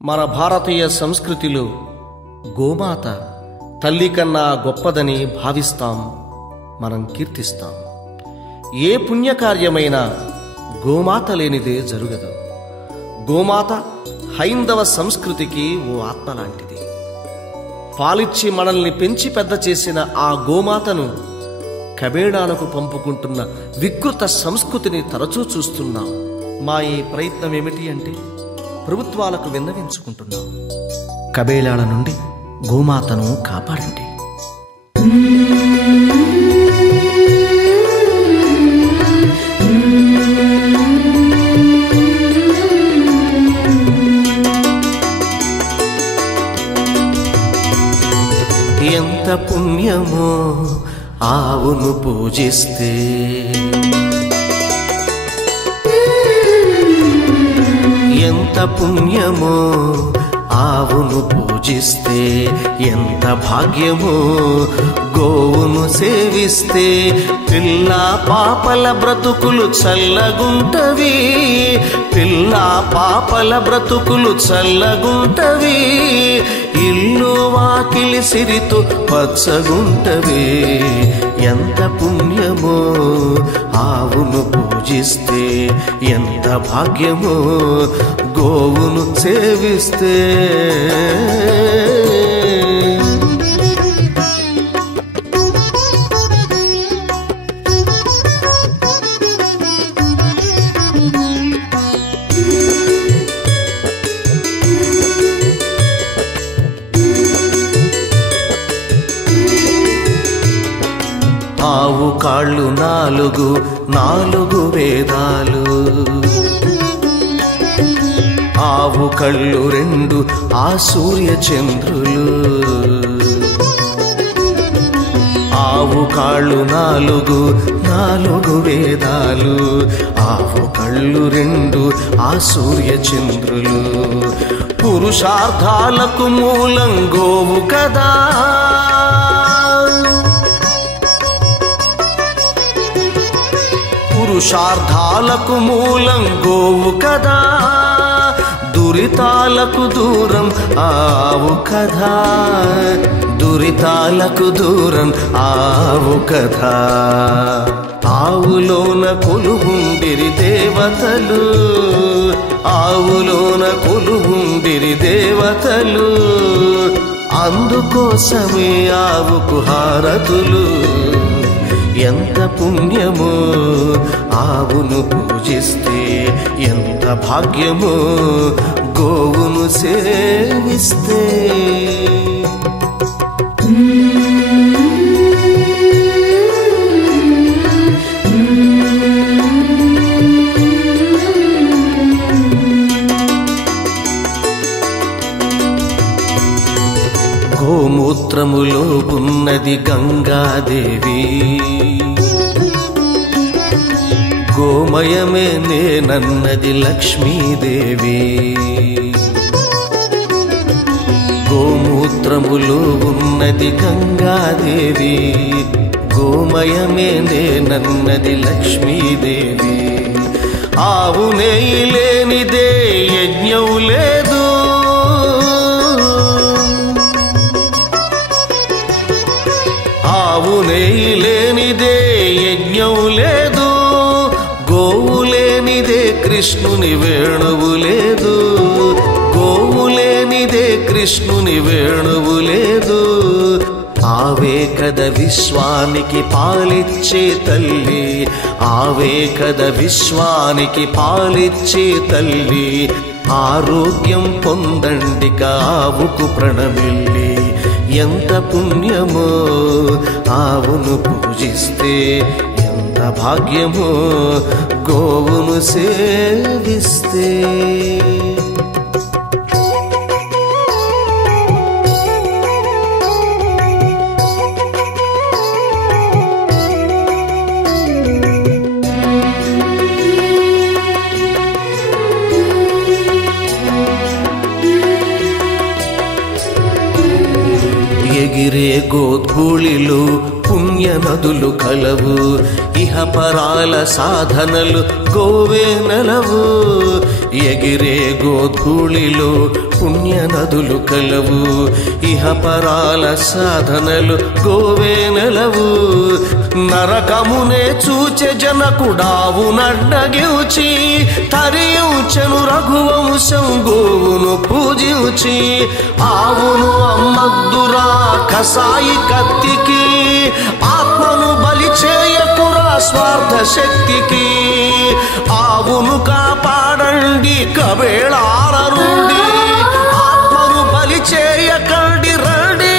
మన భారతీయ సంస్కృతిలో గోమాత తల్లి కన్నా గొప్పదని భావిస్తాం, మనం కీర్తిస్తాం. ఏ పుణ్యకార్యమైనా గోమాత లేనిదే జరగదు. గోమాత హైందవ సంస్కృతికి ఓ ఆత్మ లాంటిది. పాలిచ్చి మనల్ని పెంచి పెద్ద చేసిన ఆ గోమాతను కబేళాలకు పంపుకుంటున్న వికృత సంస్కృతిని తరచూ చూస్తున్నాం. మా ఈ ప్రయత్నం ఏమిటి అంటే ప్రభుత్వాలకు విన్నవించుకుంటున్నాం, కబేళాల నుండి గోమాతను కాపాడండి. ఎంత పుణ్యమో ఆవును పూజిస్తే, ఎంత పుణ్యమో ఆవును పూజిస్తే, ఎంత భాగ్యమో గోవును సేవిస్తే. పిల్ల పాపల బ్రతుకులు చల్లగుంటవి, పిల్ల పాపల బ్రతుకులు చల్లగుంటవి. ఇల్లు వాకిలి సిరితో పచ్చగుంటవి. ఎంత పుణ్యమో ఆవును పూజిస్తే, ఎంత భాగ్యమో గోవును సేవిస్తే. ఆవు కాళ్ళు నాలుగు, నాలుగు వేదాలు. ఆవు కళ్ళు రెండు, ఆ సూర్య చంద్రులు. ఆవు కాళ్ళు నాలుగు, నాలుగు వేదాలు. ఆవు కళ్ళు రెండు, ఆ సూర్య చంద్రులు. పురుషార్థాలకు మూలం గోవు కదా, పురుషార్థాలకు మూలం గోవు కదా. దురితాలకు దూరం ఆవు కదా, దురితాలకు దూరం ఆవు కదా. ఆవులోన కొలువుండిరి దేవతలు, ఆవులోన కొలువుండిరి దేవతలు. అందుకోసమే ఆవుకు హారతులు. ఎంత పుణ్యమో ఆవును పూజిస్తే, ఎంత భాగ్యమో గోవును సేవిస్తే. గోమూత్రములో ఉన్నది గంగాదేవి, గోమయమే నేనన్నది లక్ష్మీదేవి. గోమూత్రములో ఉన్నది గంగాదేవి, గోమయమే నేనన్నది లక్ష్మీదేవి. ఆవు నెయ్యి లేనిదే యజ్ఞం లేదు, ఆవు నెయ్యి లేనిదే యజ్ఞం లేదు. గోవు లేనిదే కృష్ణుని వేణువు లేదు, గోవు లేనిదే కృష్ణుని వేణువు లేదు. ఆవే కద విశ్వానికి పాలిచ్చే తల్లి, ఆవే కద విశ్వానికి పాలిచ్చే తల్లి. ఆరోగ్యం పొందండిక ఆవుకు ప్రణమిల్లి. ఎంత పుణ్యమో ఆవును పూజిస్తే, ఎంత భాగ్యమో గోవును సేవిస్తే. ఎగిరే గోధూళిలో పుణ్య నదులు కలవు, ఇహపరాల సాధనలు గోవే నెలవు. ఎగిరే గోధూళిలో పుణ్య నదులు కలవు, ఇహపరాల సాధనలు గోవే నెలవు. నరకమునే చూచె జనకుడావు నడ్డగిల్చి, తరియుచెను రఘువంశం గోవును పూజించి. ఆవును అమ్మద్దురా కసాయి కత్తికి, ఆత్మను బలి చేయకురా స్వార్థ శక్తికి. ఆవును కాపాడండి కబేళాల నుండి, ఆత్మను బలి చేయకండి. రండి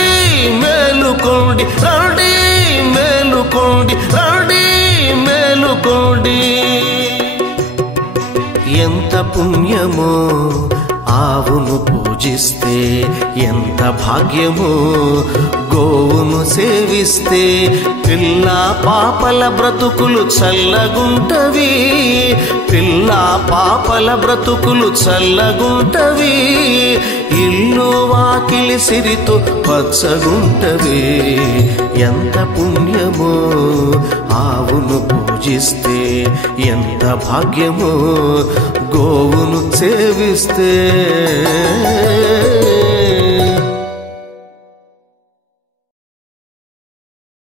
మేలుకోండి, రండి మేలుకోండి, రండి మేలుకోండి. ఎంత పుణ్యమో ఆవును పూజిస్తే, ఎంత భాగ్యమో గోవును సేవిస్తే. పిల్ల పాపల బ్రతుకులు చల్లగుంటవి, పిల్ల పాపల బ్రతుకులు చల్లగుంటవి. ఇల్లు వాకిలి సిరితో పచ్చగుంటవి. ఎంత పుణ్యమో ఆవును పూజిస్తే, ఎంత భాగ్యమో గోవును సేవిస్తే.